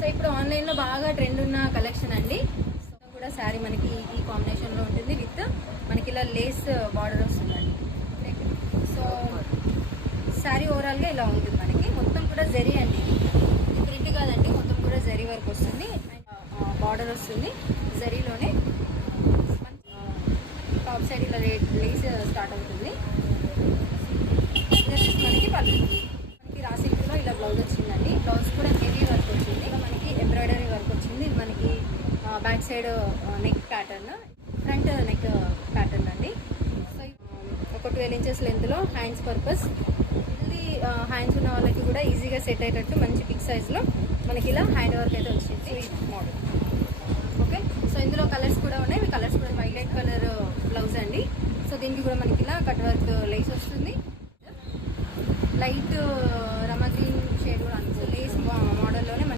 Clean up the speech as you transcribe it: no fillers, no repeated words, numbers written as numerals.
So ఇప్పుడు ఆన్లైన్లో బాగా ట్రెండ్ ఉన్న కలెక్షన్ అండి. సో కూడా శారీ మనకి ఈ కాంబినేషన్లో ఉంటుంది విత్ మనకి ఇలా లేస్ బార్డర్ వస్తుందండి. సో శారీ ఓవరాల్గా ఇలా ఉంటుంది మనకి. మొత్తం కూడా జరీ అండి, ఇది ప్రింట్ కాదండి, మొత్తం కూడా జరీ వర్క్ వస్తుంది. బార్డర్ వస్తుంది జరీలోనే. టాప్ సైడ్ ఇలా లేస్ స్టార్ట్ అవుతుంది. మనకి పళ్ళు మనకి రాసిలో ఇలా బ్లౌజ్ వచ్చిందండి. బ్లౌజ్ కూడా హెవీ వర్క్ వచ్చింది. మనకి ఎంబ్రాయిడరీ వర్క్ వచ్చింది. మనకి back side neck pattern, front neck pattern అండి. సో ఒక 12 ఇంచెస్ లెంత్లో హ్యాండ్స్ పర్పస్, ఇది హ్యాండ్స్ ఉన్న వాళ్ళకి కూడా ఈజీగా సెట్ అయ్యేటట్టు మంచి బిగ్ సైజ్లో మనకి ఇలా హ్యాండ్ వర్క్ అయితే వచ్చింది మోడల్. ఓకే, సో ఇందులో కలర్స్ కూడా ఉన్నాయి. ఈ కలర్స్ కూడా వైలెట్ కలర్ బ్లౌజ్ అండి. సో దీనికి కూడా మనకి ఇలా కట్ వర్క్ లేస్ వస్తుంది. లైట్